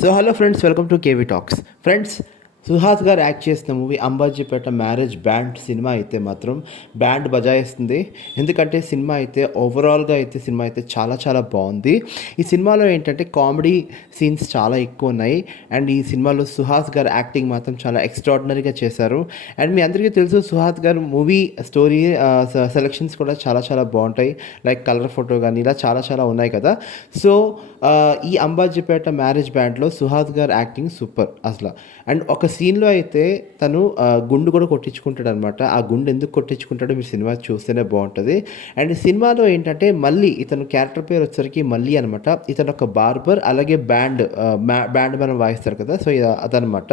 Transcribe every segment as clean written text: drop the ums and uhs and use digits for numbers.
So hello friends, welcome to KV talks. Friends, Suhas గారు act చేసిన movie Ambajipeta marriage band cinema అయితే మాత్రం band బజాయిస్తుంది. ఎందుకంటే సినిమా అయితే ఓవరాల్గా అయితే సినిమా అయితే చాలా చాలా బాగుంది. ఈ సినిమాలో ఏంటంటే కామెడీ సీన్స్ చాలా ఎక్కువ ఉన్నాయి. అండ్ ఈ సినిమాలో సుహాస్ గారు యాక్టింగ్ మాత్రం చాలా ఎక్స్ట్రాడినరీగా చేశారు. అండ్ మీ అందరికీ తెలుసు సుహాస్ గారు మూవీ స్టోరీ సెలెక్షన్స్ కూడా చాలా చాలా బాగుంటాయి. లైక్ కలర్ ఫోటో కానీ ఇలా చాలా చాలా ఉన్నాయి కదా. సో ఈ అంబాజీపేట మ్యారేజ్ బ్యాండ్లో సుహాస్ గారు యాక్టింగ్ సూపర్ అసలు. అండ్ ఒక సీన్లో అయితే తను గుండు కూడా కొట్టించుకుంటాడు అనమాట. ఆ గుండు ఎందుకు కొట్టించుకుంటాడో మీరు సినిమా చూస్తేనే బాగుంటుంది. అండ్ సినిమాలో ఏంటంటే మళ్ళీ ఇతను క్యారెక్టర్ పేరు వచ్చేసరికి మళ్ళీ అనమాట. ఇతను ఒక బార్బర్, అలాగే బ్యాండ్ మనం వాయిస్తారు కదా. సో అదనమాట.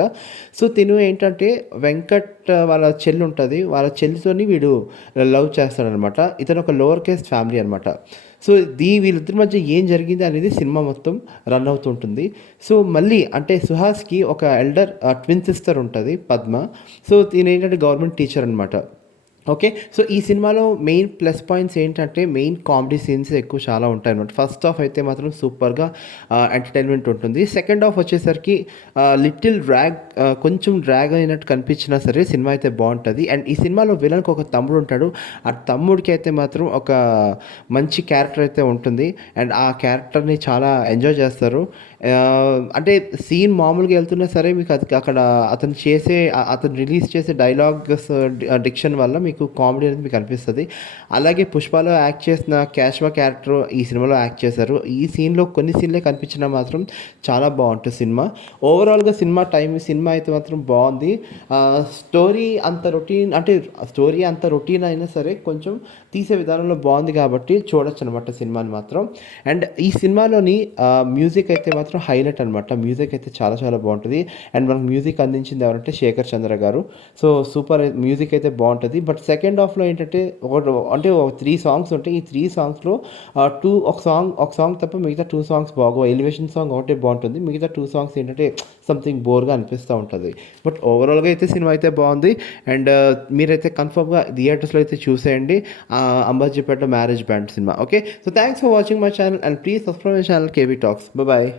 సో తిను ఏంటంటే వెంకట్ వాళ్ళ చెల్లి ఉంటుంది, వాళ్ళ చెల్లితోని వీడు లవ్ చేస్తాడనమాట. ఇతను ఒక లోవర్ కేస్ ఫ్యామిలీ అనమాట. సో వీళ్ళిద్దరి మధ్య ఏం జరిగింది అనేది సినిమా మొత్తం రన్ అవుతుంటుంది. సో మళ్ళీ అంటే సుహాస్కి ఒక ఎల్డర్ ట్విన్ సిస్టర్ ఉంటుంది, పద్మ. సో దీని ఏంటంటే గవర్నమెంట్ టీచర్ అనమాట. ఓకే. సో ఈ సినిమాలో మెయిన్ ప్లస్ పాయింట్స్ ఏంటంటే మెయిన్ కామెడీ సీన్స్ ఎక్కువ చాలా ఉంటాయి అనమాట. ఫస్ట్ హాఫ్ అయితే మాత్రం సూపర్గా ఎంటర్టైన్మెంట్ ఉంటుంది. సెకండ్ హాఫ్ వచ్చేసరికి లిటిల్ కొంచెం డ్రాగ్ అయినట్టు కనిపించినా సరే సినిమా అయితే బాగుంటుంది. అండ్ ఈ సినిమాలో విలన్కి ఒక తమ్ముడు ఉంటాడు. ఆ తమ్ముడికి అయితే మాత్రం ఒక మంచి క్యారెక్టర్ అయితే ఉంటుంది. అండ్ ఆ క్యారెక్టర్ని చాలా ఎంజాయ్ చేస్తారు. అంటే సీన్ మామూలుగా వెళ్తున్నా సరే మీకు అది అక్కడ అతను రిలీజ్ చేసే డైలాగ్స్ డిక్షన్ వల్ల మీకు కామెడీ అనేది మీకు అనిపిస్తుంది. అలాగే పుష్పలో యాక్ట్ చేసిన క్యాష్వా క్యారెక్టర్ ఈ సినిమాలో యాక్ట్ చేశారు. ఈ సీన్లో కొన్ని సీన్లే కనిపించినా మాత్రం చాలా బాగుంటుంది సినిమా. ఓవరాల్గా సినిమా అయితే మాత్రం బాగుంది. స్టోరీ అంత రొటీన్ అయినా సరే కొంచెం తీసే విధానంలో బాగుంది కాబట్టి చూడొచ్చు అనమాట సినిమాని మాత్రం. అండ్ ఈ సినిమాలోని మ్యూజిక్ అయితే మాత్రం హైలైట్ అనమాట. మ్యూజిక్ అయితే చాలా చాలా బాగుంటుంది. అండ్ మనకు మ్యూజిక్ అందించింది ఎవరంటే శేఖర్ చంద్ర గారు. సో సూపర్ మ్యూజిక్ అయితే బాగుంటుంది. బట్ సెకండ్ హాఫ్లో ఏంటంటే ఒక 3 సాంగ్స్ ఉంటాయి. ఈ 3 సాంగ్స్లో ఒక సాంగ్ తప్ప మిగతా 2 సాంగ్స్ బాగోవు. ఎలివేషన్ సాంగ్ ఒకటే బాగుంటుంది, మిగతా 2 సాంగ్స్ ఏంటంటే సంథింగ్ బోర్గా అనిపిస్తూ ఉంటుంది. బట్ ఓవరాల్గా అయితే సినిమా అయితే బాగుంది. అండ్ మీరైతే కన్ఫర్మ్గా థియేటర్స్లో అయితే చూసేయండి అంబాజీపేట మ్యారేజ్ బ్యాండ్ సినిమా. Okay. So thanks for watching my channel and please subscribe my channel KV talks. Bye.